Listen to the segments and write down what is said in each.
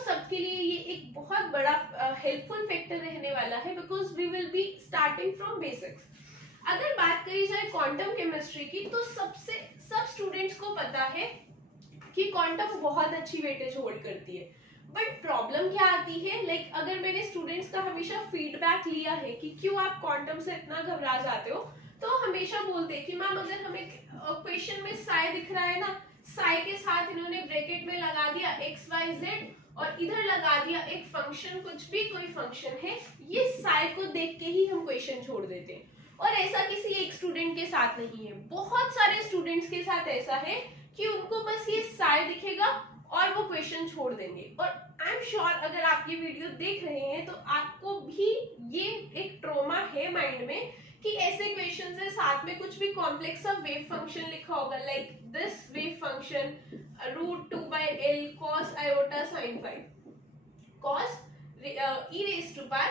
सबके लिए ये एक बहुत बड़ा हेल्पफुल फैक्टर रहने वाला है, because we will be starting from basics. अगर बात करी जाए क्वांटम केमिस्ट्री की, तो सब स्टूडेंट्स को पता है कि क्वांटम बहुत अच्छी वेटेज होल्ड करती है। बट प्रॉब्लम क्या आती है, लाइक अगर मैंने स्टूडेंट्स का हमेशा फीडबैक लिया है कि क्यों आप क्वांटम से इतना घबरा जाते हो, तो हमेशा बोलते हैं कि मैम अगर हमें क्वेश्चन में साई दिख रहा है ना, साई के साथ इन्होंने ब्रैकेट में लगा दिया एक्स वाई जेड और इधर लगा दिया एक फंक्शन, कुछ भी कोई फंक्शन है, ये साई को देख के ही हम क्वेश्चन छोड़ देते हैं। और ऐसा किसी एक स्टूडेंट के साथ नहीं है, बहुत सारे स्टूडेंट्स के साथ ऐसा है कि उनको बस ये साई दिखेगा और वो क्वेश्चन छोड़ देंगे। और आई एम श्योर अगर आप ये वीडियो देख रहे हैं तो आपको भी ये एक ट्रॉमा है माइंड में कि ऐसे क्वेश्चन है, साथ में कुछ भी कॉम्प्लेक्स सा वेव फंक्शन लिखा होगा, like this wave function √2/L cos iota sin phi, cos e raised to pi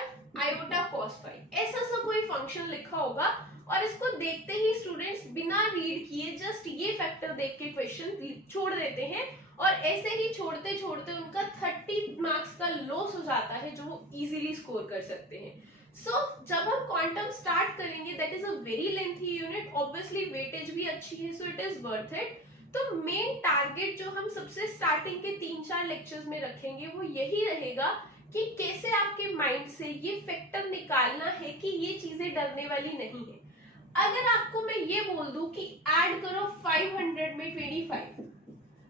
iota cos phi, ऐसा सा कोई फंक्शन लिखा होगा और इसको देखते ही स्टूडेंट्स बिना रीड किए जस्ट ये फैक्टर देख के क्वेश्चन छोड़ देते हैं और ऐसे ही छोड़ते छोड़ते उनका 30 मार्क्स का लॉस हो जाता है जो वो इजीली स्कोर कर सकते हैं। सो जब हम क्वांटम स्टार्ट करेंगे, that is a very lengthy unit, obviously weightage भी अच्छी है, so it is worth it. तो मेन टारगेट जो हम सबसे स्टार्टिंग के 3-4 लेक्चर्स में रखेंगे वो यही रहेगा कि कैसे आपके माइंड से ये फैक्टर निकालना है कि ये चीजें डरने वाली नहीं है। अगर आपको मैं ये बोल दूं कि ऐड करो 500 में 25,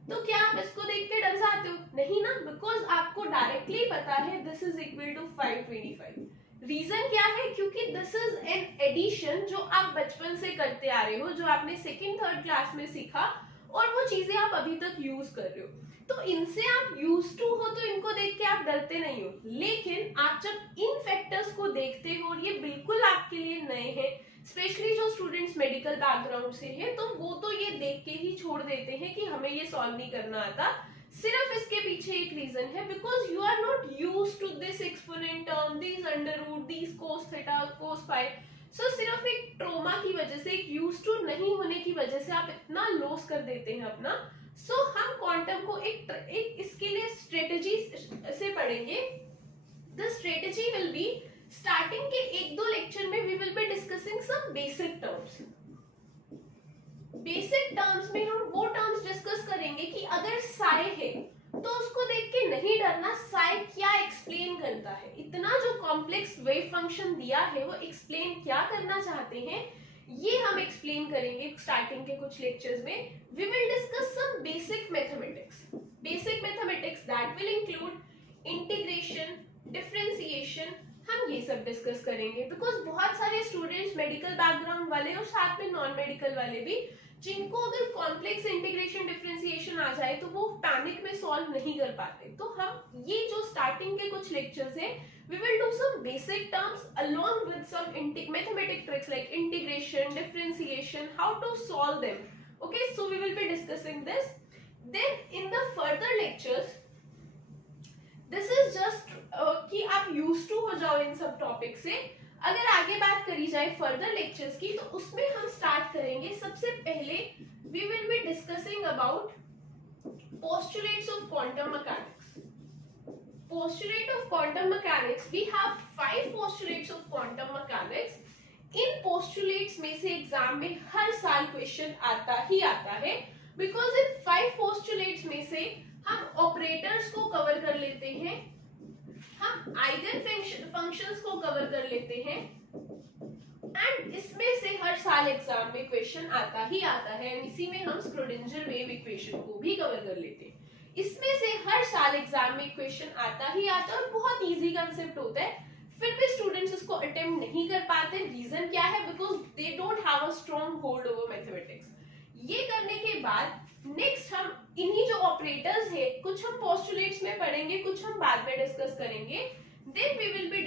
तो क्या आप इसको देख के डर जाते हो? नहीं ना, बिकॉज आपको डायरेक्टली पता है this is equal to 525। Reason क्या है? क्योंकि दिस इज एन एडिशन जो आप बचपन से करते आ रहे हो, जो आपने 2nd-3rd क्लास में सीखा और वो चीजें आप अभी तक यूज कर रहे हो, तो इनसे आप यूज टू हो, तो इनको देख के आप डरते नहीं हो। लेकिन आप जब इन फैक्टर्स को देखते हो और ये बिल्कुल आपके लिए नए हैं, स्पेशली जो स्टूडेंट्स मेडिकल बैकग्राउंड से हैं, तो वो तो ये देख के ही छोड़ देते हैं कि हमें ये सॉल्व नहीं करना आता। सिर्फ इसके पीछे एक रीजन है, because you are not used to this exponent term, this under root, this cos theta, cos pi. So सिर्फ एक ट्रोमा की वजह से, एक यूज टू नहीं होने की वजह से आप इतना लॉस कर देते हैं अपना। सो हम क्वांटम को एक इसके लिए स्ट्रेटेजी से पढ़ेंगे। The strategy will be, starting के 1-2 लेक्चर में we will be discussing some basic terms. Basic terms में हम वो टर्म्स डिस्कस करेंगे कि अगर साई है तो उसको देख के नहीं डरना, साई क्या एक्सप्लेन करता है, इतना जो कॉम्प्लेक्स वेव फंक्शन दिया है वो एक्सप्लेन क्या करना चाहते हैं, ये हम एक्सप्लेन करेंगे स्टार्टिंग के कुछ लेक्चर्स में। We will discuss some basic mathematics, that will include integration, differentiation, हम ये सब डिस्कस करेंगे। बिकॉज बहुत सारे स्टूडेंट्स मेडिकल बैकग्राउंड वाले और साथ में नॉन मेडिकल वाले भी, जिनको अगर कॉम्प्लेक्स इंटीग्रेशन डिफरेंशिएशन आ जाए तो वो पैनिक में सॉल्व नहीं कर पाते। तो हम ये जो स्टार्टिंग के कुछ लेक्चर्स हैं, we will do some basic terms along with some mathematic tricks like integration, differentiation, how to solve them. Okay, so we will be discussing this. Then in the further lectures, this is just कि आप used to हो जाओ इन सब topic से। अगर आगे बात करी जाए फर्दर लेक्चर्स की, तो उसमें हम स्टार्ट करेंगे सबसे पहले we will be discussing about postulates of quantum mechanics. Postulate of quantum mechanics, we have 5 postulates of quantum mechanics. In postulates में से एग्जाम में हर साल क्वेश्चन आता ही आता है, because इन 5 postulates में से हम ऑपरेटर्स को कवर कर लेते हैं, हम आइगन फंक्शंस को कवर कर लेते हैं, एंड इसमें से हर साल एग्जाम में क्वेश्चन आता ही आता है। इसी में हम स्क्रोडिंजर वेव इक्वेशन को भी कवर कर लेते हैं। इसमें से हर साल एग्जाम में क्वेश्चन आता ही आता है और बहुत इजी कंसेप्ट होता है, फिर भी स्टूडेंट्स इसको अटेम्प्ट नहीं कर पाते। रीजन क्या है? Because they don't have a strong hold over mathematics. ये करने के बाद नेक्स्ट हम इन्हीं जो ऑपरेटर्स है, कुछ हम पोस्टुलेट्स में पढ़ेंगे, कुछ हम बाद में डिस्कस करेंगे। Then we will be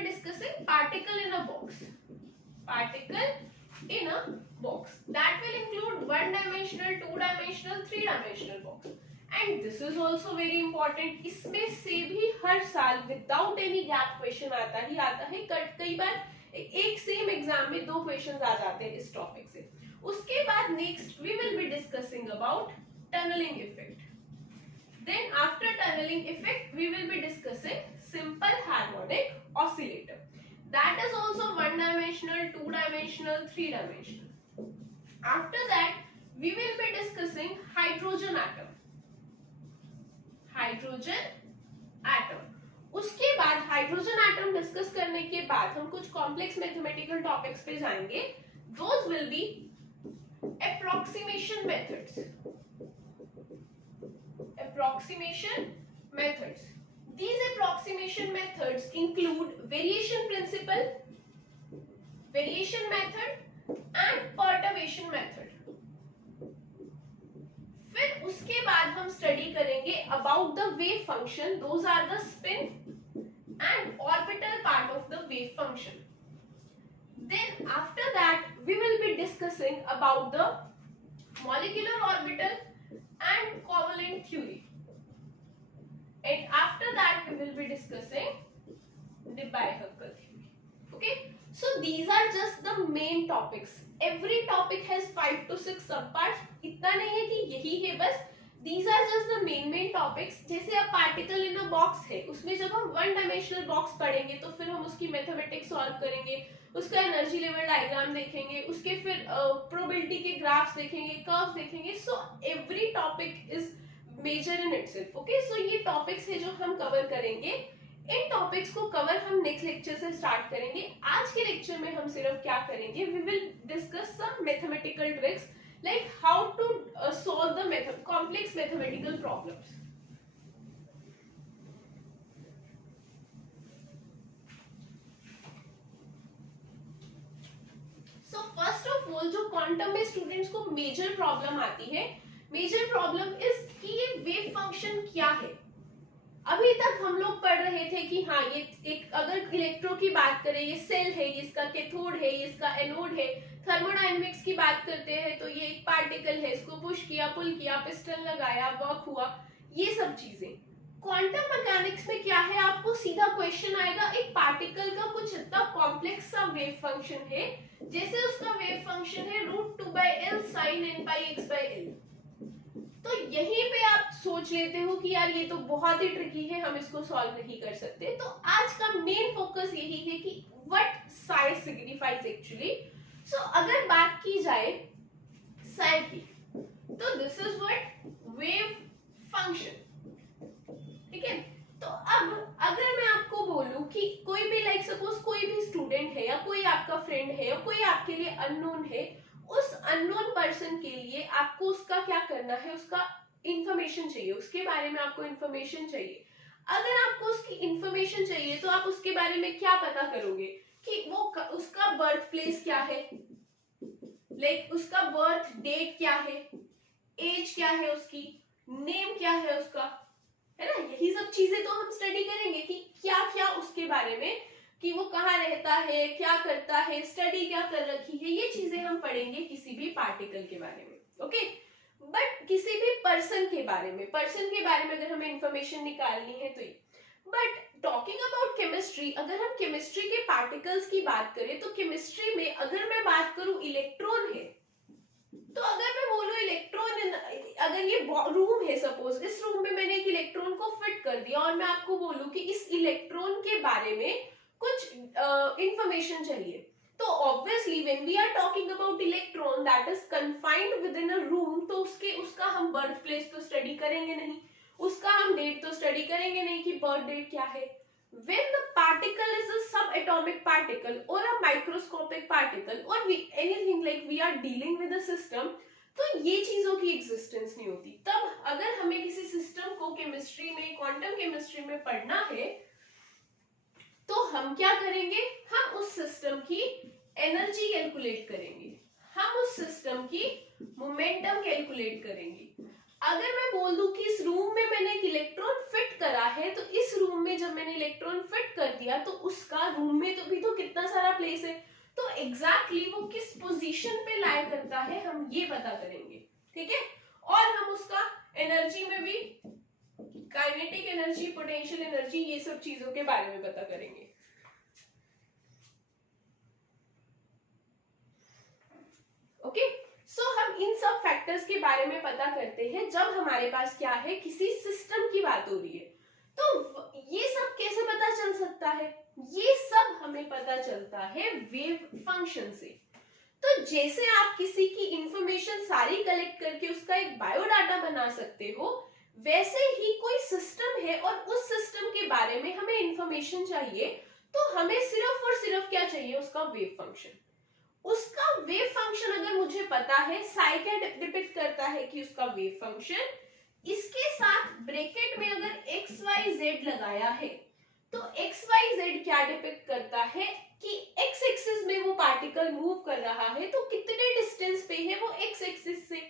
discussing particle in a box, in a box that will include 1-dimensional, 2-dimensional, 3-dimensional box, and this is also very important. इसमें से भी हर साल without any gap क्वेश्चन आता ही आता है। कई बार एक सेम एग्जाम में 2 क्वेश्चंस आ जाते हैं इस टॉपिक से। उसके बाद next we will be discussing about tunnelling effect. tunneling effect, we will be discussing simple harmonic oscillator. That is also one dimensional, two dimensional, three dimensional. After that we will be discussing hydrogen atom. उसके बाद hydrogen atom discuss करने के बाद हम कुछ complex mathematical topics पे जाएंगे. Those will be approximation methods. These approximation methods include variation principle, variation method and perturbation method. फिर उसके बाद हम स्टडी करेंगे about the wave function. Those are the spin and orbital part of the wave function. Then after that we will be discussing about the molecular orbital and covalent theory. And after that we will be discussing the biherkel theory. Okay, so these are just the main topics. Every topic has 5 to 6 subparts. इतना नहीं है कि यही है बस. These are just the main topics. जैसे अब particle in a box है, उसमें जब हम one dimensional box पढ़ेंगे तो फिर हम उसकी mathematics solve करेंगे, उसका energy level diagram देखेंगे, उसके फिर probability के graphs देखेंगे, curves देखेंगे. So every topic is major in itself. Okay, so ये topics है जो हम cover करेंगे. इन टॉपिक्स को कवर हम नेक्स्ट लेक्चर से स्टार्ट करेंगे. आज के लेक्चर में हम सिर्फ क्या करेंगे, we will discuss some mathematical tricks like how to solve the complex mathematical problems. So first of all जो क्वांटम में स्टूडेंट्स को मेजर प्रॉब्लम आती है, मेजर प्रॉब्लम इज कि ये वेव फंक्शन क्या है. अभी तक हम लोग पढ़ रहे थे कि हाँ ये एक, अगर इलेक्ट्रो की बात करें ये सेल है, ये इसका कैथोड है, ये इसका एनोड है. थर्मोडायनेमिक्स की बात करते हैं तो ये एक पार्टिकल है, इसको पुश किया, पुल किया, पिस्टन लगाया, वर्क हुआ, ये सब चीजें. क्वांटम मैकेनिक्स में क्या है, आपको सीधा क्वेश्चन आएगा एक पार्टिकल का कुछ इतना कॉम्प्लेक्स सा वेव फंक्शन है, जैसे उसका वेव फंक्शन है √2/L sin nπx/L. तो यहीं पे आप सोच लेते हो कि यार ये तो बहुत ही ट्रिकी है, हम इसको सॉल्व नहीं कर सकते. तो आज का मेन फोकस यही है कि व्हाट साइ सिग्निफाइज एक्चुअली. सो अगर बात की जाए साइ की, तो this is what wave function. ठीक है, तो अब अगर मैं आपको बोलूं कि कोई भी लाइक सपोज कोई भी स्टूडेंट है या कोई आपका फ्रेंड है या कोई आपके लिए अननोन है, उस अननोन पर्सन के लिए आपको उसका क्या करना है, उसका इंफॉर्मेशन चाहिए, उसके बारे में आपको इंफॉर्मेशन चाहिए. अगर आपको उसकी इंफॉर्मेशन चाहिए तो आप उसके बारे में क्या पता करोगे कि वो उसका बर्थ प्लेस क्या है, लाइक उसका बर्थ डेट क्या है, एज क्या है, उसकी नेम क्या है उसका, है ना. यही सब चीजें तो हम स्टडी करेंगे कि क्या क्या उसके बारे में, कि वो कहाँ रहता है, क्या करता है, स्टडी क्या कर रखी है, ये चीजें हम पढ़ेंगे किसी भी पार्टिकल के बारे में. ओके, बट किसी भी पर्सन के बारे में अगर हमें इंफॉर्मेशन निकालनी है तो ये. बट टॉकिंग अबाउट केमिस्ट्री, अगर हम केमिस्ट्री के पार्टिकल्स की बात करें तो केमिस्ट्री में अगर मैं बात करूं इलेक्ट्रॉन है, तो अगर मैं बोलूं इलेक्ट्रॉन, अगर ये रूम है, सपोज इस रूम में मैंने एक इलेक्ट्रॉन को फिट कर दिया और मैं आपको बोलूं कि इस इलेक्ट्रॉन के बारे में कुछ इंफॉर्मेशन चाहिए, तो obviously when we are talking about electron that is confined within a room, तो उसका हम बर्थ प्लेस तो स्टडी करेंगे नहीं, उसका हम डेट तो स्टडी करेंगे नहीं कि बर्थ डेट क्या है. When the particle is a subatomic particle or a microscopic particle or anything like we are dealing with a system, तो ये चीजों की एग्जिस्टेंस नहीं होती. तब अगर हमें किसी सिस्टम को केमिस्ट्री में, क्वांटम केमिस्ट्री में पढ़ना है, तो हम क्या करेंगे, हम उस सिस्टम की एनर्जी कैलकुलेट करेंगे, हम उस सिस्टम की मोमेंटम कैलकुलेट करेंगे. अगर मैं बोल दूं कि इस रूम में मैंने एक इलेक्ट्रॉन फिट करा है, तो इस रूम में जब मैंने इलेक्ट्रॉन फिट कर दिया तो उसका रूम में तो भी तो कितना सारा प्लेस है, तो एग्जैक्टली वो किस पोजीशन पे लाई करता है हम ये पता करेंगे. ठीक है, और हम उसका एनर्जी में भी काइनेटिक एनर्जी, पोटेंशियल एनर्जी, ये सब चीजों के बारे में पता करेंगे. ओके, सो हम इन सब फैक्टर्स के बारे में पता करते हैं जब हमारे पास क्या है, किसी सिस्टम की बात हो रही है. पता चलता है वेव फंक्शन से। तो जैसे आप किसी की इंफॉर्मेशन सारी कलेक्ट करके उसका एक बायोडाटा बना सकते हो, वैसे ही कोई सिस्टम है और उस सिस्टम के बारे में हमें इंफॉर्मेशन चाहिए, तो हमें सिर्फ और सिर्फ क्या चाहिए, उसका वेव फंक्शन। उसका वेव फंक्शन अगर मुझे पता है, साई क्या डिपिक्ट करता है कि उसका वेव फंक्शन, इसके साथ ब्रैकेट में अगर एक्स वाई जेड लगाया है, तो एक्स वाई जेड क्या डिपिक्ट करता है कि एक्स एक्सिस में वो पार्टिकल मूव कर रहा है, तो कितने डिस्टेंस पे है वो एक्स एक्सिस से,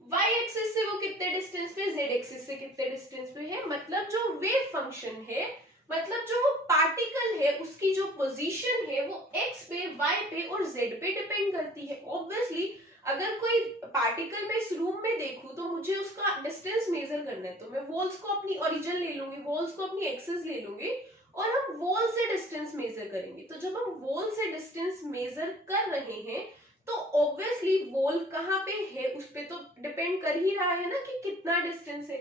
वाई एक्सिस से वो कितने डिस्टेंस पे, जेड एक्सिस से कितने डिस्टेंस पे है। मतलब जो वेव फंक्शन है, मतलब जो वो पार्टिकल है, उसकी जो पोजीशन है वो एक्स पे, वाई पे और जेड पे डिपेंड करती है। ऑब्वियसली अगर कोई पार्टिकल में इस रूम में देखूं तो मुझे उसका डिस्टेंस मेजर करना है, तो मैं वॉल्स को अपनी ओरिजिन ले लूंगी, वॉल्स को अपनी एक्सिस ले लूंगी और हम वॉल से डिस्टेंस मेजर करेंगे। तो जब हम वॉल से डिस्टेंस मेजर कर रहे हैं तो ऑब्वियसली वॉल कहाँ पे है उस पे तो डिपेंड कर ही रहा है ना कि कितना डिस्टेंस है।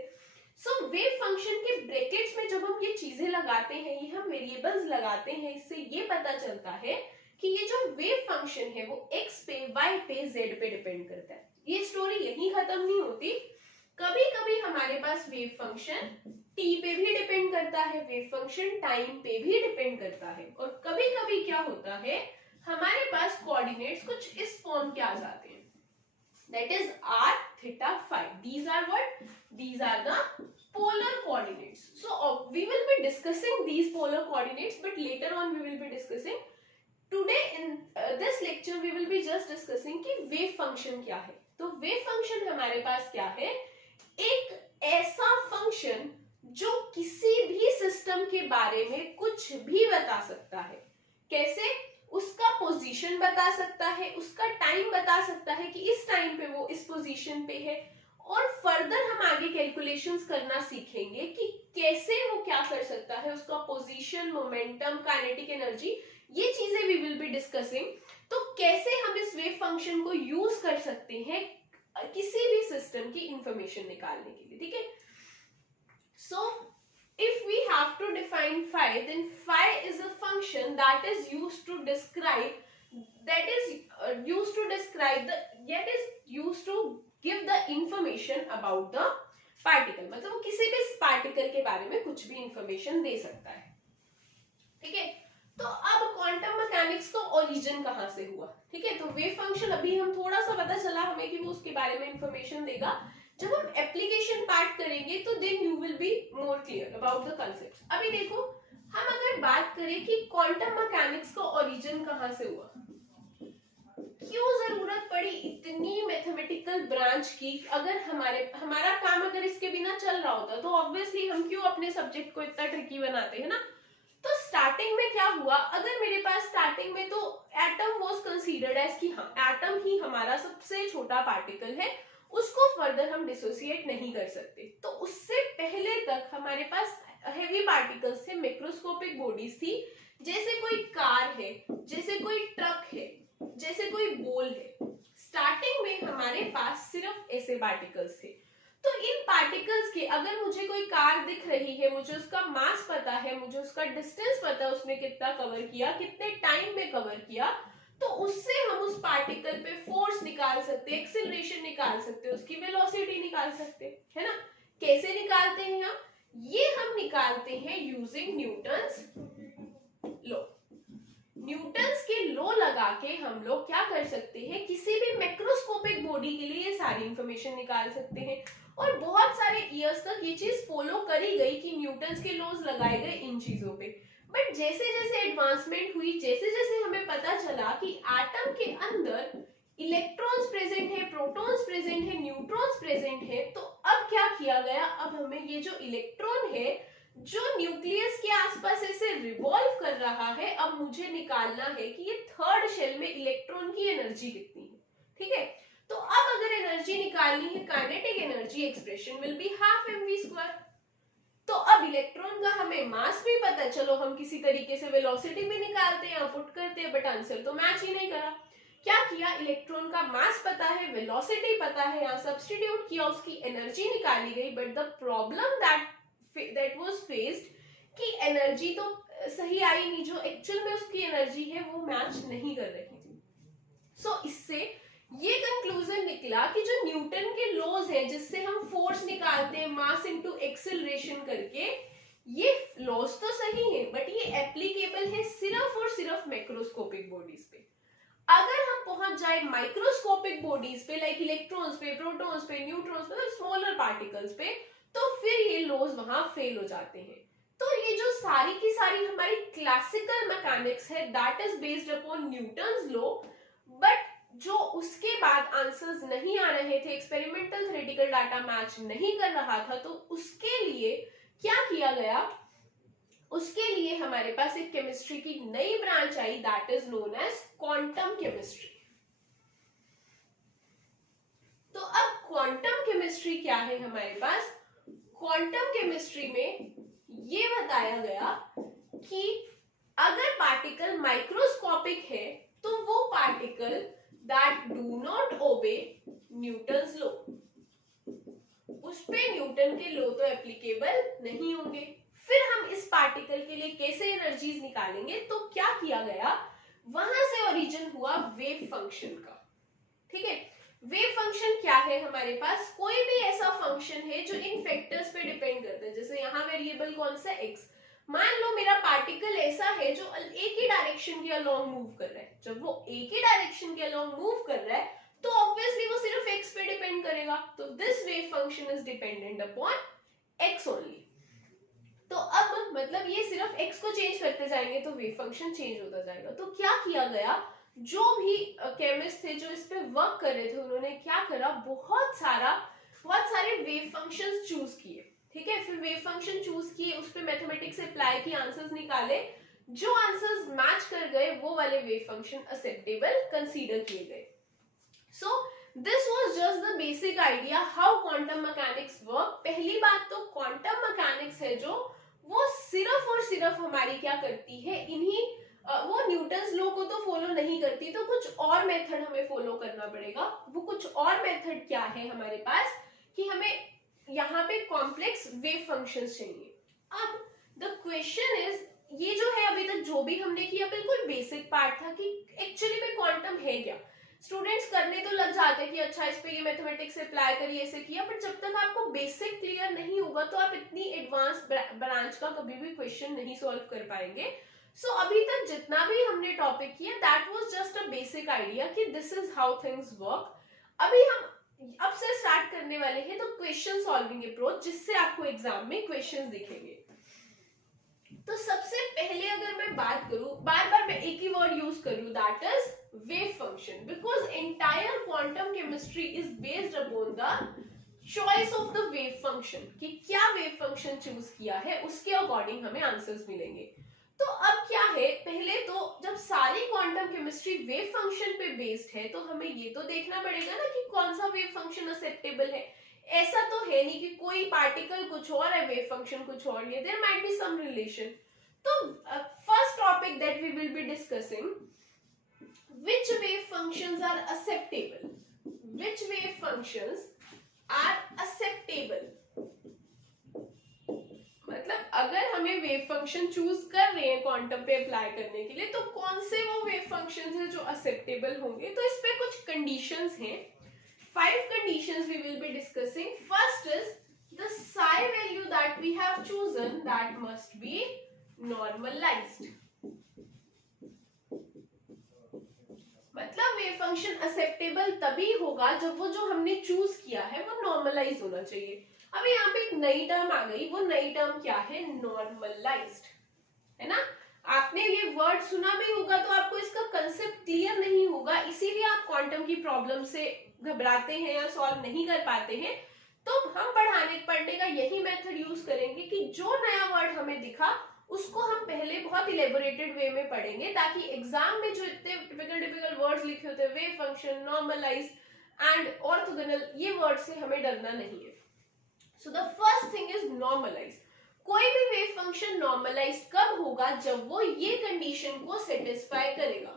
सो वेव फंक्शन के ब्रैकेट्स में जब हम ये चीजें लगाते हैं, ये हम वेरिएबल्स लगाते हैं, इससे ये पता चलता है कि ये जो वेव फंक्शन है वो x पे, y पे, z पे डिपेंड करता है। ये स्टोरी यहीं खत्म नहीं होती, कभी कभी हमारे पास वेव फंक्शन t पे भी डिपेंड करता है, वेव फंक्शन टाइम पे भी डिपेंड करता है, और कभी कभी क्या होता है हमारे पास कोऑर्डिनेट्स कुछ इस फॉर्म के आ जाते हैं, that is r, theta, phi. These are what? These are the polar coordinates. So we will be discussing these polar coordinates, but later on we will be discussing. Today in this lecture we will be just discussing कि wave function क्या है। तो wave function हमारे पास क्या है, एक ऐसा function जो किसी भी सिस्टम के बारे में कुछ भी बता सकता है। कैसे? उसका पोजीशन बता सकता है, उसका टाइम बता सकता है कि इस टाइम पे वो इस पोजीशन पे है, और फर्दर हम आगे कैलकुलेशंस करना सीखेंगे कि कैसे वो क्या कर सकता है, उसका पोजीशन, मोमेंटम, काइनेटिक एनर्जी, ये चीजें वी विल बी डिस्कसिंग। तो कैसे हम इस वेव फंक्शन को यूज कर सकते हैं किसी भी सिस्टम की इंफॉर्मेशन निकालने के लिए, ठीक है। सो if we have to define phi, then phi is a function that is used to describe give the information about the particle। मतलब वो किसी भी पार्टिकल के बारे में कुछ भी इंफॉर्मेशन दे सकता है, ठीक है। तो अब क्वांटम मैकेनिक्स का ओरिजिन कहाँ से हुआ, ठीक है। तो वेव फंक्शन अभी हम थोड़ा सा पता चला हमें कि वो उसके बारे में इंफॉर्मेशन देगा। जब हम एप्लीकेशन पार्ट करेंगे तो then you will be more clear about the concept. अभी देखो, हम अगर बात करें कि क्वांटम मैकेनिक्स का ओरिजिन कहाँ से हुआ, क्यों जरूरत पड़ी इतनी मैथमेटिकल ब्रांच की, अगर हमारा काम अगर इसके बिना चल रहा होता तो ऑब्वियसली हम क्यों अपने सब्जेक्ट को इतना ट्रिकी बनाते हैं ना। तो स्टार्टिंग में क्या हुआ, अगर मेरे पास स्टार्टिंग में तो एटम वाज कंसीडर्ड एज कि हाँ एटम ही हमारा सबसे छोटा पार्टिकल है, उसको फर्दर हम डिसोसिएट नहीं कर सकते। तो उससे पहले तक हमारे पास हेवी पार्टिकल्स थे, मैक्रोस्कोपिक बॉडीज थी, जैसे कोई कार है, जैसे कोई ट्रक है, जैसे कोई बॉल है। स्टार्टिंग में हमारे पास सिर्फ ऐसे पार्टिकल्स थे। तो इन पार्टिकल्स के अगर मुझे कोई कार दिख रही है, मुझे उसका मास पता है, मुझे उसका डिस्टेंस पता है, उसने कितना कवर किया, कितने टाइम में कवर किया, तो उससे हम उस पार्टिकल पे फोर्स निकाल सकते, एक्सेलरेशन निकाल सकते, उसकी वेलोसिटी निकाल सकते, है ना। कैसे निकालते हैं हम? ये हम निकालते हैं यूजिंग न्यूटन्स लॉ। न्यूटन्स के लॉ लगा के हम लोग क्या कर सकते हैं, किसी भी मैक्रोस्कोपिक बॉडी के लिए ये सारी इंफॉर्मेशन निकाल सकते हैं। और बहुत सारे इयर्स तक ये चीज फॉलो करी गई कि न्यूटन्स के लॉज लगाए गए इन चीजों पे। बट जैसे जैसे एडवांसमेंट हुई, जैसे जैसे हमें पता चला कि एटम के अंदर इलेक्ट्रॉन्स प्रेजेंट है, प्रोटॉन्स प्रेजेंट है, न्यूट्रॉन्स प्रेजेंट है, तो अब क्या किया गया, अब हमें ये जो इलेक्ट्रॉन है जो न्यूक्लियस के आसपास ऐसे रिवॉल्व कर रहा है, अब मुझे निकालना है कि ये थर्ड शेल में इलेक्ट्रॉन की एनर्जी कितनी है, ठीक है। तो अब अगर एनर्जी निकालनी है, kinetic energy expression will be half mv²। तो अब इलेक्ट्रॉन का हमें मास भी पता है, चलो हम किसी तरीके से वेलोसिटी भी निकालते हैं, पुट करते हैं, बट आंसर तो मैच ही नहीं करा। क्या किया, इलेक्ट्रॉन का मास पता है, वेलोसिटी पता है, यहाँ सब्स्टिट्यूट किया, उसकी एनर्जी निकाली गई। But the problem that was faced कि एनर्जी तो सही आई नहीं, जो एक्चुअल में उसकी एनर्जी है वो मैच नहीं कर रही थी। सो इससे ये कंक्लूजन निकला कि जो न्यूटन के लॉज है जिससे हम फोर्स निकालते हैं मास इनटू एक्सेलरेशन करके, ये लॉज तो सही है बट ये एप्लीकेबल है सिर्फ और सिर्फ मैक्रोस्कोपिक बॉडीज पे। अगर हम पहुंच जाए माइक्रोस्कोपिक बॉडीज पे लाइक इलेक्ट्रॉन्स पे, प्रोटॉन्स पे, न्यूट्रॉन्स पे, मतलब स्मॉलर पार्टिकल्स पे, तो फिर ये लॉज वहां फेल हो जाते हैं। तो ये जो सारी की सारी हमारी क्लासिकल मैकेनिक्स है that is based upon Newton's law, but जो उसके बाद आंसर्स नहीं आ रहे थे, एक्सपेरिमेंटल थ्योरेटिकल डाटा मैच नहीं कर रहा था, तो उसके लिए क्या किया गया, उसके लिए हमारे पास एक केमिस्ट्री की नई ब्रांच आई that is known as quantum chemistry. तो अब क्वांटम केमिस्ट्री क्या है हमारे पास, क्वांटम केमिस्ट्री में ये बताया गया कि अगर पार्टिकल माइक्रोस्कोपिक है तो वो particle that do not obey Newton's law, उस पे न्यूटन के लॉ तो एप्लीकेबल नहीं होंगे। फिर हम इस पार्टिकल के लिए कैसे एनर्जीज निकालेंगे, तो क्या किया गया, वहां से ओरिजिन हुआ वेव फंक्शन का। ठीक है, वेव फंक्शन क्या है हमारे पास, कोई भी ऐसा फंक्शन है जो इन फैक्टर्स पे डिपेंड करता है। जैसे यहाँ वेरिएबल कौन सा, x। मान लो मेरा पार्टिकल ऐसा है जो एक ही डायरेक्शन के अलोंग मूव कर रहा है। जब वो एक ही डायरेक्शन के अलोंग मूव कर रहा है तो ऑब्वियसली वो सिर्फ x पे डिपेंड करेगा। तो this wave function is dependent upon x only. तो अब मतलब ये सिर्फ x को चेंज करते जाएंगे तो वेव फंक्शन चेंज होता जाएगा। तो क्या किया गया, जो भी केमिस्ट थे जो इस पे वर्क कर रहे थे, उन्होंने क्या करा, बहुत सारे वेव फंक्शंस चूज किए। ठीक है, फिर वेव फंक्शन चूज किए, उस पे मैथमेटिक्स अप्लाई किए, आंसर्स निकाले, जो आंसर्स मैच कर गए वो वाले वेव फंक्शन एक्सेप्टेबल कंसीडर किए गए। So this was just the basic idea how quantum mechanics work. पहली बात तो क्वांटम मैकेनिक्स है जो वो सिर्फ और सिर्फ हमारी क्या करती है, इन्हीं वो न्यूटन्स लॉ को तो फॉलो नहीं करती, तो कुछ और मेथड हमें फॉलो करना पड़ेगा। वो कुछ और मेथड क्या है हमारे पास, कि हमें यहाँ पे कॉम्प्लेक्स वेव फंक्शंस चाहिए। अब द क्वेश्चन इज, ये जो है अभी तक जो भी हमने किया बिल्कुल बेसिक पार्ट था कि एक्चुअली में क्वांटम है क्या। स्टूडेंट्स करने तो लग जाते हैं कि अच्छा इस पे ये मैथमेटिक्स अप्लाई करिए, ऐसे किया, बट जब तक आपको बेसिक क्लियर नहीं होगा तो आप इतनी एडवांस ब्रांच का कभी भी क्वेश्चन नहीं सॉल्व कर पाएंगे। सो अभी तक जितना भी हमने टॉपिक किया that was just a basic idea कि this is how things work. अभी हम अब से स्टार्ट करने वाले हैं तो क्वेश्चन सॉल्विंग अप्रोच, जिससे आपको एग्जाम में क्वेश्चंस दिखेंगे। तो सबसे पहले अगर मैं बात करूं, बार बार मैं एक ही वर्ड यूज करूं, that is wave function, because entire quantum chemistry is based upon the choice of the wave function, कि क्या वेव फंक्शन चूज किया है उसके अकॉर्डिंग हमें आंसर्स मिलेंगे। तो अब क्या है, पहले तो जब सारी क्वांटम केमिस्ट्री वेव फंक्शन पे बेस्ड है तो हमें ये तो देखना पड़ेगा ना कि कौन सा वेव फंक्शन एक्सेप्टेबल है। ऐसा तो है नहीं कि कोई पार्टिकल कुछ और है, वेव फंक्शन कुछ और है, there might be some relation. तो first topic that we will be discussing, which wave functions are acceptable, which wave functions are acceptable। मतलब अगर हमें वेव फंक्शन चूज कर रहे हैं क्वांटम पे अप्लाई करने के लिए तो कौन से वो वेव फंक्शंस हैं जो एक्सेप्टेबल होंगे। तो इस पे कुछ कंडीशंस हैं, 5 conditions we will be discussing. First is the psi value that we have chosen that must be normalized। मतलब वेव फंक्शन एक्सेप्टेबल तभी होगा जब वो जो हमने चूज किया है वो नॉर्मलाइज होना चाहिए। अब यहाँ पे एक नई टर्म आ गई, वो नई टर्म क्या है, नॉर्मलाइज्ड, है ना। आपने ये वर्ड सुना भी होगा तो आपको इसका कंसेप्ट क्लियर नहीं होगा, इसीलिए आप क्वांटम की प्रॉब्लम से घबराते हैं या सॉल्व नहीं कर पाते हैं। तो हम पढ़ने का यही मेथड यूज करेंगे कि जो नया वर्ड हमें दिखा उसको हम पहले बहुत इलेबोरेटेड वे में पढ़ेंगे, ताकि एग्जाम में जो इतने टिपिकल वर्ड्स लिखे होते हैं, wave function, normalise and orthogonal, ये वर्ड से हमें डरना नहीं है। So the first thing is normalise. कोई भी वेव फंक्शन नॉर्मलाइज कब होगा, जब वो ये कंडीशन को सेटिस्फाई करेगा,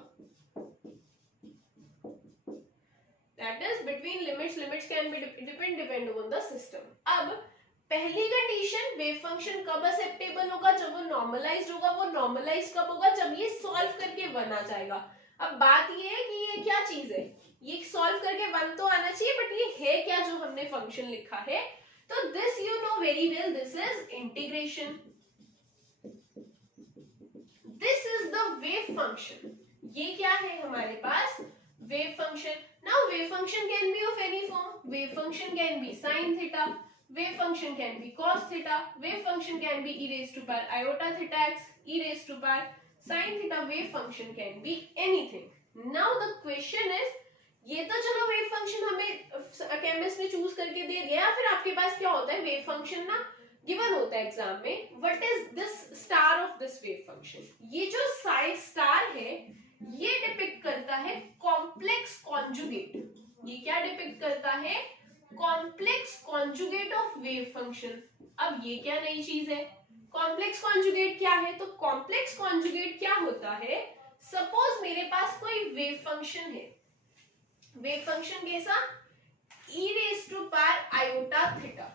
that is between limits can be depend on the system। अब पहली कंडीशन, वेव फंक्शन कब एक्सेप्टेबल होगा, जब वो नॉर्मलाइज्ड होगा। वो नॉर्मलाइज कब होगा, जब ये सॉल्व करके 1 आ जाएगा। अब बात ये है कि ये क्या चीज है, ये सॉल्व करके 1 तो आना चाहिए, बट ये है क्या जो हमने फंक्शन लिखा है। तो this you know very well, this is integration, this is the wave function. ये क्या है हमारे पास, wave function. Now wave function can be of any form, wave function can be sin theta, wave function can be cos theta, wave function can be e raised to power iota theta x, e raised to power sin theta, wave function can be anything. Now the question is, ये तो चलो wave function हमें chemist ने choose करके दे दिया, फिर आपके पास क्या होता है, वेव फंक्शन ना गिवन होता है एग्जाम में, what is this star of this wave function. ये जो साइड स्टार है ये डिपिक्ट करता है कॉम्प्लेक्स कॉन्जुगेट। ये क्या डिपिक्ट करता है, complex conjugate of wave function. अब ये क्या नई चीज है, कॉम्प्लेक्स कॉन्जुगेट क्या है, तो कॉम्प्लेक्स कॉन्जुगेट क्या होता है, सपोज मेरे पास कोई वेव फंक्शन है, वेव फंक्शन कैसा, e raise to power iota theta,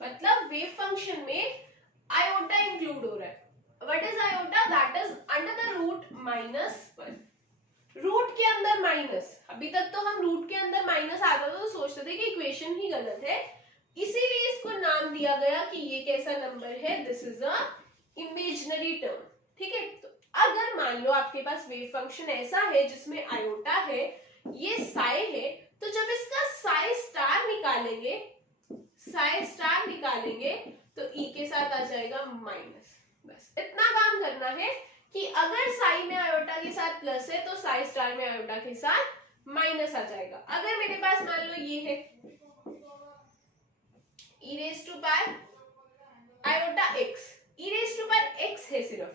मतलब वेव फंक्शन में आयोटा इंक्लूड हो रहा है। What is iota, that is under the root -1, root के अंदर माइनस। अभी तक तो हम रूट के अंदर माइनस आता था तो सोचते थे कि इक्वेशन ही गलत है, इसीलिए इसको नाम दिया गया कि ये कैसा नंबर है, this is a imaginary term. ठीक है, तो अगर मान लो आपके पास वेव फंक्शन ऐसा है जिसमें आयोटा है, ये साई है, तो जब इसका साई स्टार निकालेंगे, साई स्टार निकालेंगे तो ई के साथ आ जाएगा माइनस। बस इतना काम करना है कि अगर साई में आयोटा के साथ प्लस है तो साई स्टार में आयोटा के साथ माइनस आ जाएगा। अगर मेरे पास मान लो ये है e raise to power iota x, e raise to power x है सिर्फ,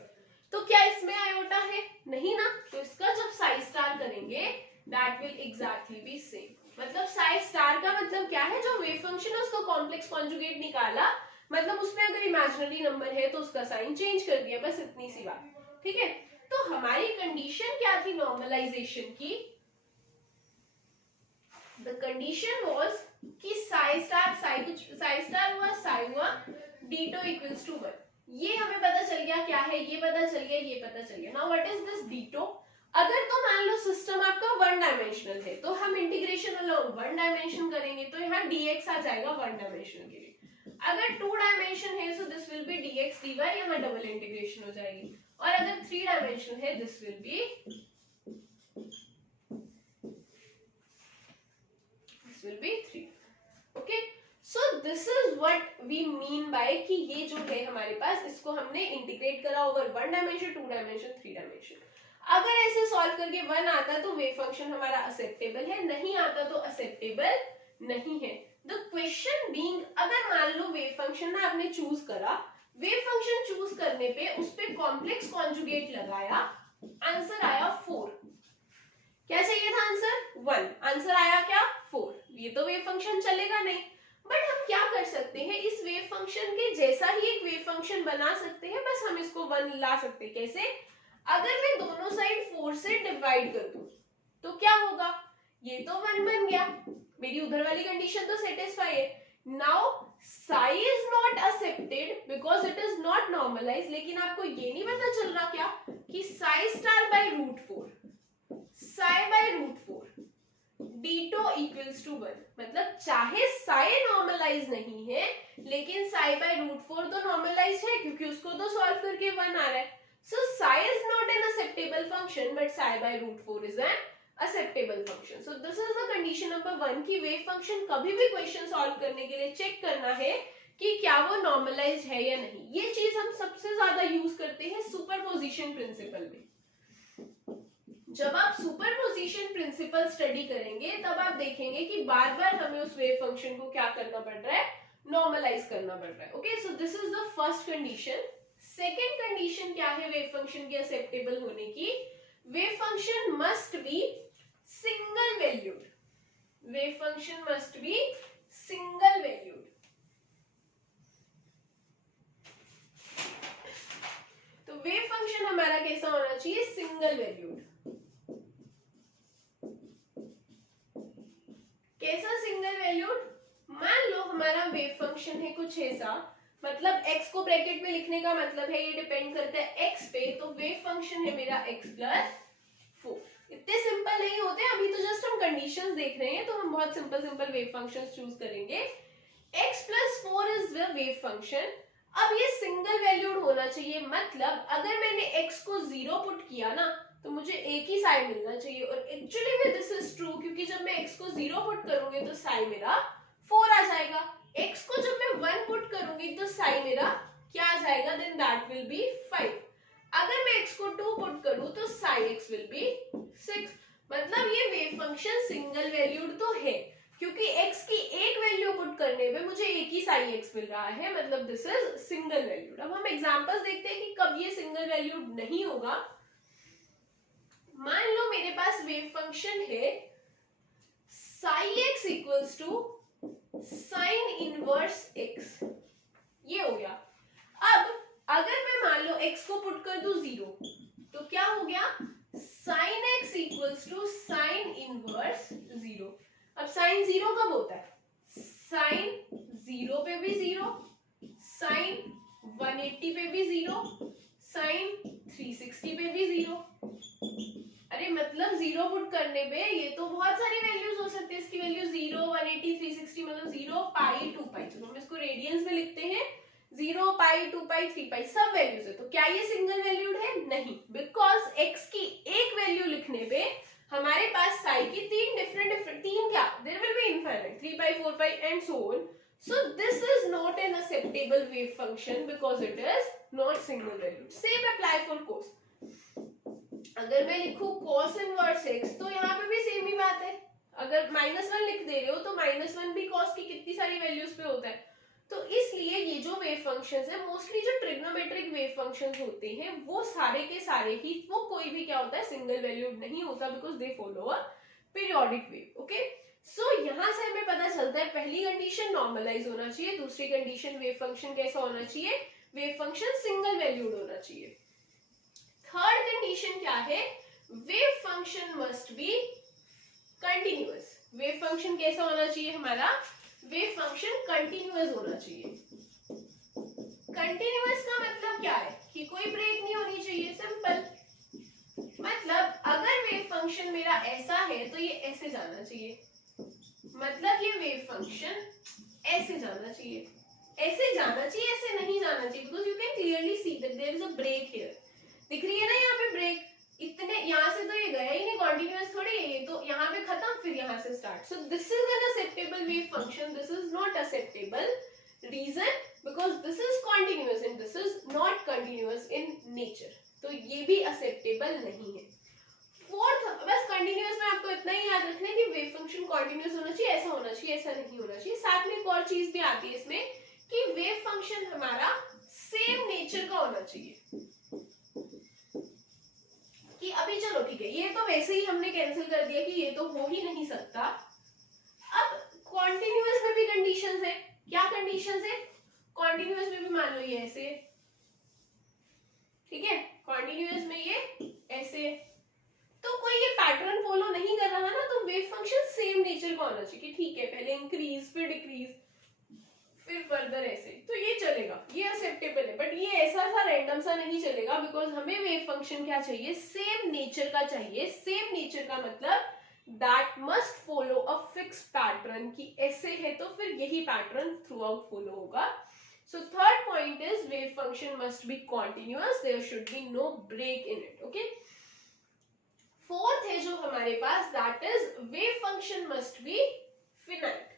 तो क्या इसमें आयोटा है, नहीं ना, तो इसका जब साई स्टार करेंगे that will exactly B same. मतलब साई स्टार का मतलब क्या है, जो वेव फंक्शन है उसको कॉम्प्लेक्स कॉन्जुगेट निकाला, मतलब उसमें अगर इमेजिनरी नंबर है तो उसका साइन चेंज कर दिया, बस इतनी सी बात। ठीक है, तो हमारी कंडीशन क्या थी नॉर्मलाइजेशन की, द कंडीशन वाज कि साई स्टार हुआ, साई हुआ, डीटो इक्वल्स टू 1। ये हमें पता चल गया क्या है, ये पता चल गया, ये पता चल गया। Now what is this ditto, अगर तो मान लो सिस्टम आपका 1 डायमेंशनल है तो हम इंटीग्रेशन अलोंग 1 डायमेंशन करेंगे, तो यहाँ dx आ जाएगा 1 डायमेंशन के लिए। अगर 2 डायमेंशन है so this will be dx dy, यहाँ डबल इंटीग्रेशन हो जाएगी। और अगर 3 डायमेंशन है this will be will be 3. Okay, so this is what we mean by कि ये जो है हमारे पास, इसको हमने इंटीग्रेट करा ओवर 1 डायमेंशन, 2 डायमेंशन, 3 डायमेंशन। अगर ऐसे सॉल्व करके 1 आता तो वेव फंक्शन हमारा एक्सेप्टेबल है, नहीं आता तो एक्सेप्टेबल नहीं है। द क्वेश्चन बीइंग, अगर मान लो वेव फंक्शन ना आपने चूज करा, वेव फंक्शन चूज करने पे उस पे कॉम्प्लेक्स कॉन्जुगेट लगाया, आंसर आया 4। क्या चाहिए था आंसर, 1, आंसर आया क्या 4। ये तो वेव फंक्शन चलेगा नहीं, बट हम क्या कर सकते हैं, इस वेव फंक्शन के जैसा ही एक वेव फंक्शन बना सकते हैं, बस हम इसको 1 ला सकते हैं। कैसे, अगर मैं दोनों साइड 4 से डिवाइड कर दूं तो क्या होगा, ये तो 1 बन गया, मेरी उधर वाली कंडीशन तो सेटिस्फाई है। Now psi is not accepted because it is not normalise, लेकिन आपको ये नहीं पता चल रहा क्या कि psi star by root 4, psi by root 4 ditto equals to 1, मतलब चाहे साई नॉर्मलाइज नहीं है लेकिन साई बाय रूट 4 तो नॉर्मलाइज है, क्योंकि उसको तो सॉल्व करके 1 आ रहा है। So psi is not an acceptable function but psi by root 4 is an acceptable function. So this is the condition number 1 की वेव फंक्शन कभी भी क्वेश्चन सॉल्व करने के लिए चेक करना है कि क्या वो नॉर्मलाइज है या नहीं। ये चीज हम सबसे ज्यादा यूज करते हैं सुपरपोजिशन प्रिंसिपल में। जब आप सुपरपोजिशन प्रिंसिपल स्टडी करेंगे तब आप देखेंगे कि बार बार हमें उस वेव फंक्शन को क्या करना पड़ रहा है, नॉर्मलाइज करना पड़ रहा है। Okay, so this is the first condition. Second condition क्या है वेव फंक्शन के एक्सेप्टेबल होने की, wave function must be single valued, wave function must be single valued. तो वेव फंक्शन हमारा कैसा होना चाहिए, सिंगल वैल्यूड। कैसा सिंगल वैल्यूड, मान लो हमारा वेव फंक्शन है कुछ कुछ ऐसा, मतलब x को ब्रैकेट में लिखने का मतलब है ये डिपेंड करता है x पे, तो वेव फंक्शन है मेरा x प्लस 4। इतने सिंपल नहीं होते, अभी तो जस्ट हम कंडीशंस देख रहे हैं, तो हम बहुत simple simple wave functions choose करेंगे। x plus 4 is the wave function. अब ये सिंगल वैल्यूड होना चाहिए, मतलब अगर मैंने x को 0 पुट किया ना तो मुझे एक ही साई मिलना चाहिए, और एक्चुअली में दिस इज ट्रू, क्योंकि जब मैं x को 0 पुट करूंगी तो साई मेरा 4 आ जाएगा। x को जब मैं 1 पुट करूंगी तो साई मेरा क्या आ जाएगा, देन दैट विल बी 5। अगर मैं x को 2 पुट करूं तो साई x विल बी 6। मतलब ये वेव फंक्शन सिंगल वैल्यूड तो है, क्योंकि x की एक वैल्यू पुट करने पे मुझे एक ही साई x मिल रहा है, मतलब दिस इज सिंगल वैल्यूड। अब हम एग्जांपल्स देखते हैं कि कब ये सिंगल वैल्यूड नहीं होगा। मान लो मेरे पास वेव फंक्शन है psi x equals to sine inverse x, ये हो गया। अब अगर मैं मान लो x को पुट कर दूं 0, तो क्या हो गया, sine x equals to sine inverse 0। अब साइन 0 कब होता है, साइन 0 पे भी 0, साइन 180 पे भी 0, साइन 360 पे भी 0। अरे मतलब 0 पुट करने पे ये तो बहुत सारी वैल्यूज हो सकती है, इसकी वैल्यू 0, 180, 360, मतलब 0, पाई, 2 पाई, तो हम इसको रेडियंस में लिखते हैं 0, पाई, 2 पाई, 3 पाई, सब वैल्यूज है। तो क्या ये सिंगल वैल्यूड है, नहीं, बिकॉज x की एक वैल्यू लिखने पे हमारे पास साई की तीन क्या, there will be infinite, 3 pi, 4 pi and so on. So this is not an acceptable wave function because it is not single valued. Same apply for cos. अगर मैं लिखूं cos इनवर्स x, तो यहाँ पे भी सेम ही बात है। अगर -1 लिख दे रहे हो तो -1 भी cos की कितनी सारी वैल्यूज पे होता है। तो इसलिए ये जो वेव फंक्शंस है, मोस्टली जो ट्रिग्नोमेट्रिक वेव फंक्शंस होते हैं, वो सारे के सारे ही, वो कोई भी क्या होता है, सिंगल वैल्यूड नहीं होता, because they follow a periodic wave. Okay, so यहां से हमें पता चलता है पहली कंडीशन नॉर्मलाइज होना चाहिए, दूसरी कंडीशन वेव फंक्शन कैसा होना चाहिए, वेव फंक्शन सिंगल वैल्यूड होना चाहिए। थर्ड कंडीशन क्या है, wave function must be continuous. Wave function कैसा होना चाहिए हमारा, वेव फंक्शन कंटिन्यूअस होना चाहिए। कंटिन्यूअस का मतलब क्या है कि कोई ब्रेक नहीं होनी चाहिए, सिंपल। मतलब अगर वेव फंक्शन मेरा ऐसा है तो ये ऐसे जाना चाहिए, मतलब ये वेव फंक्शन ऐसे जाना चाहिए, ऐसे जाना चाहिए, ऐसे नहीं जाना चाहिए, because you can clearly see that there is a break here. दिख रही है ना यहाँ पे ब्रेक, इतने यहाँ से तो ये गया ही नहीं, कॉन्टिन्यूअस थोड़ी है ये, तो यहाँ पे खत्म, फिर यहाँ से start. So this is an acceptable wave function, this is not acceptable. Reason, because this is continuous and this is not continuous in nature, तो ये भी एक्सेप्टेबल नहीं है। फोर्थ, बस कंटिन्यूअस में आपको इतना ही याद रखना है कि वेव फंक्शन कंटिन्यूअस होना चाहिए, ऐसा होना चाहिए, ऐसा नहीं होना चाहिए। साथ में एक और चीज भी आती है इसमें कि वेव फंक्शन हमारा सेम नेचर का होना चाहिए। कि अभी चलो ठीक है, ये तो वैसे ही हमने कैंसिल कर दिया कि ये तो हो ही नहीं सकता। अब कॉन्टिन्यूअस में भी कंडीशंस है, क्या कंडीशंस है, कॉन्टिन्यूअस में भी मान लो ये ऐसे, ठीक है, कॉन्टिन्यूअस में ये ऐसे, तो कोई ये पैटर्न फॉलो नहीं कर रहा ना, तो वेव फंक्शन सेम नेचर का होना चाहिए कि ठीक है, पहले इंक्रीज फिर डिक्रीज फिर फर्दर ऐसे, तो ये चलेगा, ये एक्सेप्टेबल है। बट ये ऐसा सा रैंडम सा नहीं चलेगा, बिकॉज हमें वेव फंक्शन क्या चाहिए, सेम नेचर का चाहिए। सेम नेचर का मतलब that must follow a fix pattern, कि ऐसे है तो फिर यही पैटर्न थ्रू आउट फॉलो होगा। So third point is wave function must be continuous, there should be no break in it. Okay. Fourth है जो हमारे पास, that is wave function must be finite.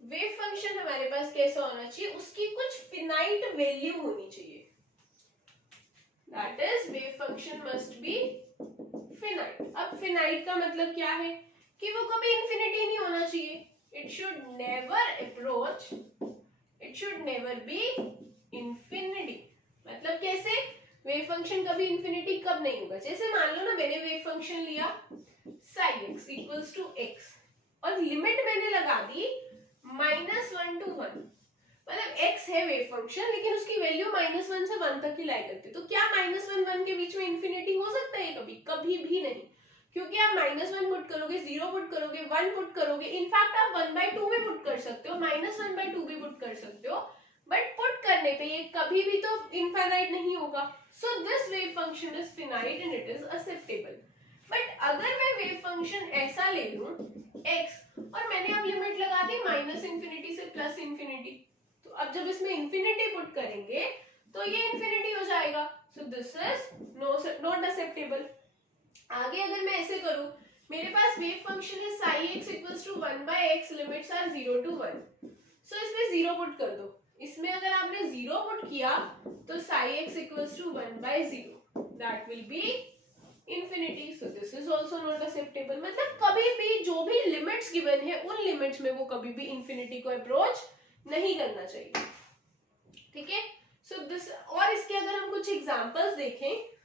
Wave function हमारे पास कैसा होना चाहिए, उसकी कुछ फिनाइट वैल्यू होनी चाहिए। That is wave function must be finite. अब फिनाइट का मतलब क्या है कि वो कभी इंफिनिटी नहीं होना चाहिए, it should never approach, it should never be infinity। मतलब कैसे, वेव फंक्शन कभी इंफिनिटी कब नहीं होगा, जैसे मान लो ना मैंने वेव फंक्शन लिया sine x equals to x और लिमिट मैंने लगा दी -1 to 1, मतलब x है वेव फंक्शन लेकिन उसकी वैल्यू -1 से 1 तक ही लाई करती है, तो क्या -1 1 के बीच में इंफिनिटी हो सकता है कभी, कभी भी नहीं, क्योंकि आप -1 पुट करोगे, 0 पुट करोगे, 1 पुट करोगे, इनफैक्ट आप 1/2 भी पुट कर सकते हो, -1/2 भी पुट कर सकते हो, बट पुट करने पे ये कभी भी तो इनफाइनाइट नहीं होगा. So this wave function is finite and it is acceptable. But अगर मैं वेव फंक्शन ऐसा ले लूं x और मैंने अब लिमिट लगा दी -इंफिनिटी से +इंफिनिटी, तो अब जब इसमें इंफिनिटी पुट करेंगे तो ये इंफिनिटी हो जाएगा. So this is not acceptable. आगे अगर मैं ऐसे करूं, मेरे पास वेव फंक्शन है psi x equals to 1/x, limits are 0 to 1. So इसमें 0 पुट कर दो. इसमें अगर आपने 0 पुट किया तो psi x equals to 1/0, that will be infinity. So this is also not acceptable. मतलब कभी भी जो भी लिमिट्स गिवन है उन लिमिट्स में वो कभी भी इंफिनिटी को अप्रोच नहीं करना चाहिए. ठीक है. सो दिस, और इसके अगर हम कुछ एग्जांपल्स देखें,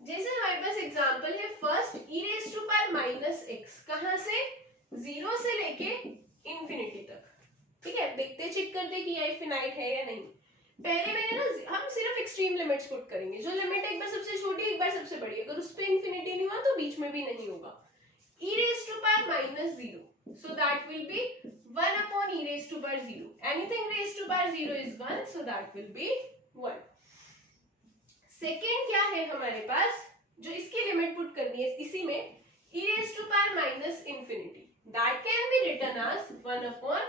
जैसे हमारे पास एग्जांपल है first e raised to power -x, कहां से, 0 से लेके इंफिनिटी तक. ठीक है, देखते चेक करते कि ये फिनाइट है या नहीं. पहले मैंने ना, हम सिर्फ एक्सट्रीम लिमिट्स पुट करेंगे, जो लिमिट एक बार सबसे छोटी एक बार सबसे बड़ी, अगर उस पे इंफिनिटी नहीं हुआ तो बीच में भी नहीं होगा. e raised to power -0, so that will be 1 upon e raised to power 0. Anything raised to power 0 is 1, so that will be 1. Second क्या है हमारे पास, जो इसकी लिमिट पुट करनी है इसी में, e raised to power -infinity, that can be written as 1 upon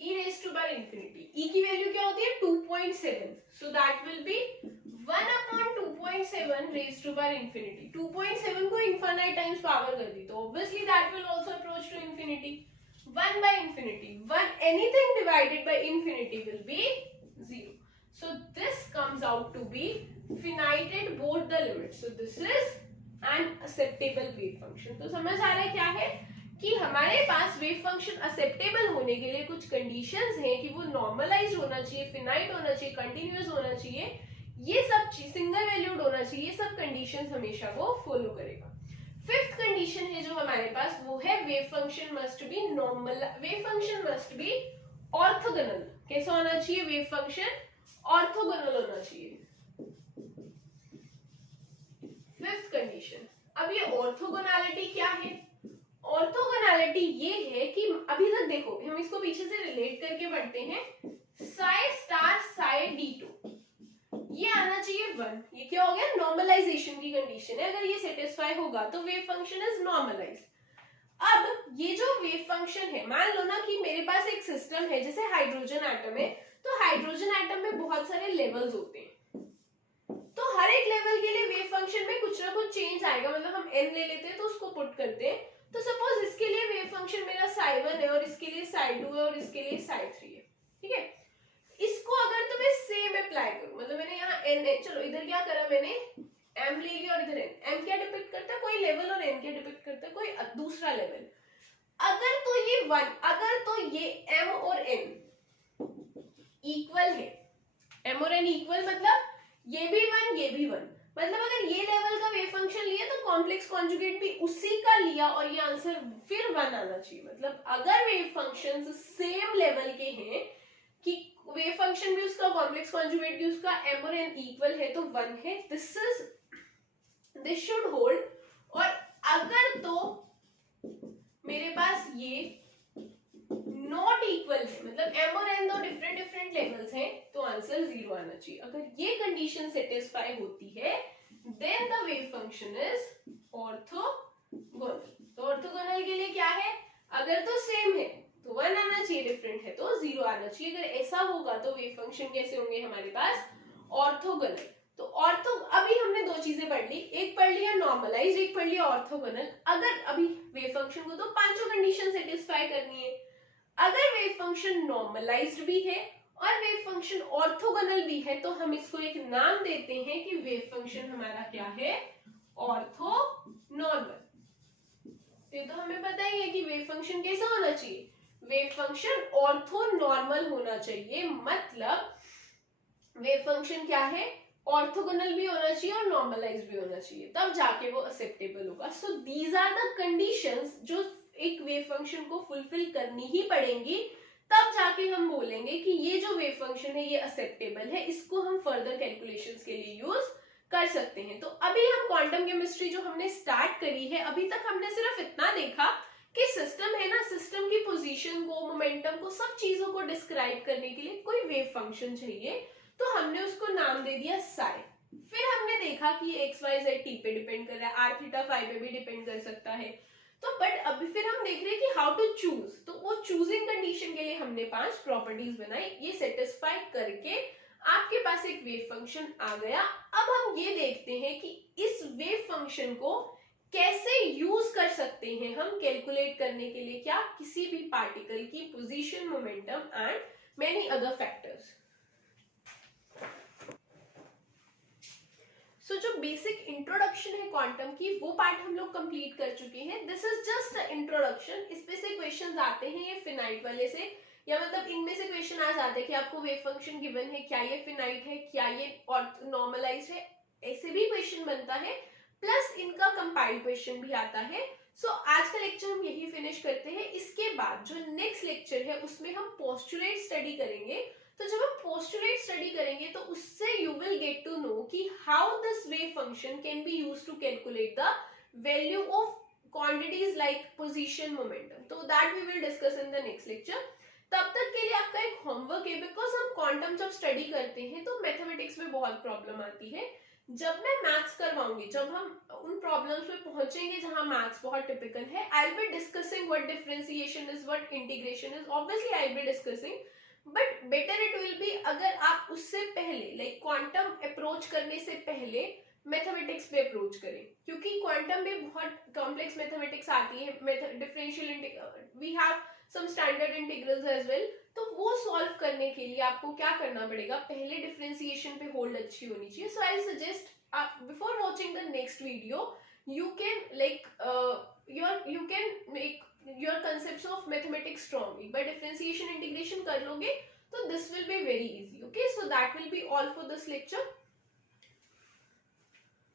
e raised to power infinity. e की वैल्यू क्या होती है 2.7, so that will be 1 upon 2.7 raised to power infinity. 2.7 को infinite times पावर कर दी तो obviously that will also approach to infinity. 1 by infinity, 1, anything divided by infinity will be 0. So this comes out to be finite at both the limits. So this is an acceptable wave function. तो समझ आ रहा है क्या है कि हमारे पास wave function acceptable होने के लिए कुछ कंडीशंस हैं कि वो नॉर्मलाइज्ड होना चाहिए, फिनाइट होना चाहिए, कंटिन्यूअस होना चाहिए, ये सब चीज सिंगल वैल्यूड होना चाहिए, ये सब कंडीशंस हमेशा वो फॉलो करेगा. फिफ्थ कंडीशन है जो हमारे पास, वो है wave function must be normal, wave function must be orthogonal. कैसा होना चाहिए वेव फंक्शन, ऑर्थोगोनल होना चाहिए. Fifth condition. अब ये ऑर्थोगोनैलिटी क्या है, ऑर्थोगोनैलिटी ये है कि अभी तक देखो हम इसको पीछे से रिलेट करके पढ़ते हैं, साई स्टार साई d2 ये आना चाहिए 1. ये क्या हो गया, नॉर्मलाइजेशन की कंडीशन है. अगर ये सेटिस्फाई होगा तो वेव फंक्शन इज नॉर्मलाइज्ड. अब ये जो वेव फंक्शन है, मान लो ना कि मेरे पास एक सिस्टम है, जैसे हाइड्रोजन एटम है, तो हाइड्रोजन एटम में बहुत सारे लेवल्स होते हैं, तो हर एक लेवल के लिए वेव फंक्शन में कुछ ना कुछ चेंज आएगा. मतलब हम n ले लेते हैं तो उसको पुट करते हैं, तो सपोज इसके लिए वेव फंक्शन मेरा psi1 है और इसके लिए psi2 है और इसके लिए psi3 है. ठीक है, इसको अगर तो मैं सेम अप्लाई करूं, मतलब मैंने यहाँ n है, चलो इधर क्या करा मैंने, m ले लिया और इधर n. m क्या डिपिक्ट करता है, कोई लेवल, और n क्या डिपिक्ट करता है, कोई दूसरा लेवल. अगर तो ये 1, अगर तो ये m और n इक्वल है, m और n इक्वल मतलब ये भी 1 ये भी 1, मतलब अगर ये लेवल का वेव फंक्शन लिया तो कॉम्प्लेक्स कॉन्जुगेट भी उसी का लिया और ये आंसर फिर 1 आना चाहिए. मतलब अगर वेव फंक्शंस सेम लेवल के हैं कि वेव फंक्शन भी उसका, कॉम्प्लेक्स कॉन्जुगेट भी उसका, m और n इक्वल है तो 1 है. This should hold. और अगर तो मेरे पास ये नॉट इक्वल है, मतलब m और n दो डिफरेंट लेवल्स हैं, तो आंसर 0 आना चाहिए. अगर ये कंडीशन सेटिस्फाई होती है then the wave function is orthogonal. तो ऑर्थोगोनल के लिए क्या है, अगर तो सेम है तो 1 आना चाहिए, डिफरेंट है तो 0 आना चाहिए. अगर ऐसा होगा तो वेव फंक्शन कैसे होंगे हमारे पास, ऑर्थोगोनल. तो ऑर्थो, अभी हमने दो चीजें पढ़ ली, एक पढ़ लिया नॉर्मलाइज्ड, एक पढ़ लिया ऑर्थोगोनल. अगर अभी वेव फंक्शन को तो पांचों कंडीशन सेटिस्फाई करनी है. अगर वेव फंक्शन नॉर्मलाइज्ड भी है और वेव फंक्शन ऑर्थोगोनल भी है तो हम इसको एक नाम देते हैं कि वेव फंक्शन हमारा क्या है, ऑर्थोनॉर्मल. ये तो हमें पता ही है कि वेव फंक्शन कैसा होना चाहिए, वेव फंक्शन ऑर्थोनॉर्मल होना चाहिए. मतलब वेव फंक्शन क्या है, ऑर्थोगोनल भी होना चाहिए और नॉर्मलाइज्ड भी होना चाहिए, तब जाके वो एक्सेप्टेबल होगा. So these are the conditions जो एक वेव फंक्शन को फुलफिल करनी ही पड़ेंगी, तब जाके हम बोलेंगे कि ये जो वेव फंक्शन है ये एक्सेप्टेबल है, इसको हम फर्दर कैलकुलेशंस के लिए यूज कर सकते हैं। तो अभी हम क्वांटम केमिस्ट्री जो हमने स्टार्ट करी है, अभी तक हमने सिर्फ इतना देखा कि सिस्टम है ना, सिस्टम की पोजीशन को, मोमेंटम को, सब चीजों को डिस्क्राइब करने के लिए कोई वेव फंक्शन चाहिए, तो हमने उसको नाम दे दिया साई। फिर हमने देखा कि एक्स वाई जेड टी पे डिपेंड कर रहा है, आर थीटा फाई पे भी डिपेंड कर सकता है। तो बट अभी फिर हम देख रहे हैं कि हाउ टू चूज, तो वो चूजिंग कंडीशन के लिए हमने 5 प्रॉपर्टीज बनाई, ये सेटिस्फाई करके आपके पास एक वेव फंक्शन आ गया। अब हम ये देखते हैं कि इस वेव फंक्शन को कैसे यूज कर सकते हैं हम कैलकुलेट करने के लिए, क्या, किसी भी पार्टिकल की position, momentum and many other factors. So जो बेसिक इंट्रोडक्शन है क्वांटम की, वो पार्ट हम लोग कंप्लीट कर चुके हैं। This is just introduction. इस पे से क्वेश्चंस आते हैं ये फिनाइट वाले से, या मतलब इनमें से क्वेश्चन आ जाते हैं कि आपको वेव फंक्शन गिवन है, क्या ये फिनाइट है, क्या ये नॉर्मलाइज्ड है, ऐसे भी क्वेश्चन बनता है, प्लस इनका कंपाइल्ड क्वेश्चन भी आता है। सो आज का लेक्चर हम यही फिनिश करते हैं। इसके बाद जो नेक्स्ट लेक्चर है उसमें हम पोस्टुलेट स्टडी करेंगे। तो जब हम पोस्टुलेट स्टडी करेंगे तो उससे you will get to know कि how this wave function can be used to calculate the value of quantities like position, momentum. तो that we will discuss in the next lecture. तब तक के लिए आपका एक होमवर्क है, बिकॉज हम क्वांटम जब स्टडी करते हैं तो मैथमेटिक्स में बहुत प्रॉब्लम आती है। जब मैं मैथ्स करवाऊंगी, जब हम उन प्रॉब्लम्स पे पहुंचेंगे जहां मैथ्स बहुत टिपिकल है, I will be discussing what differentiation is, what integration is, obviously I will be discussing, but better it will be अगर आप उससे पहले लाइक क्वांटम अप्रोच करने से पहले मैथमेटिक्स पे अप्रोच करें, क्योंकि क्वांटम में बहुत कॉम्प्लेक्स मैथमेटिक्स आती है, differential, we have some standard integrals as well. तो वो सॉल्व करने के लिए आपको क्या करना पड़ेगा, पहले डिफरेंशिएशन पे होल्ड अच्छी होनी चाहिए। So I suggest before watching the next video you can like you can make your concepts of mathematics strongly by differentiation integration कर लोगे तो this will be very easy. Okay, so that will be all for this lecture.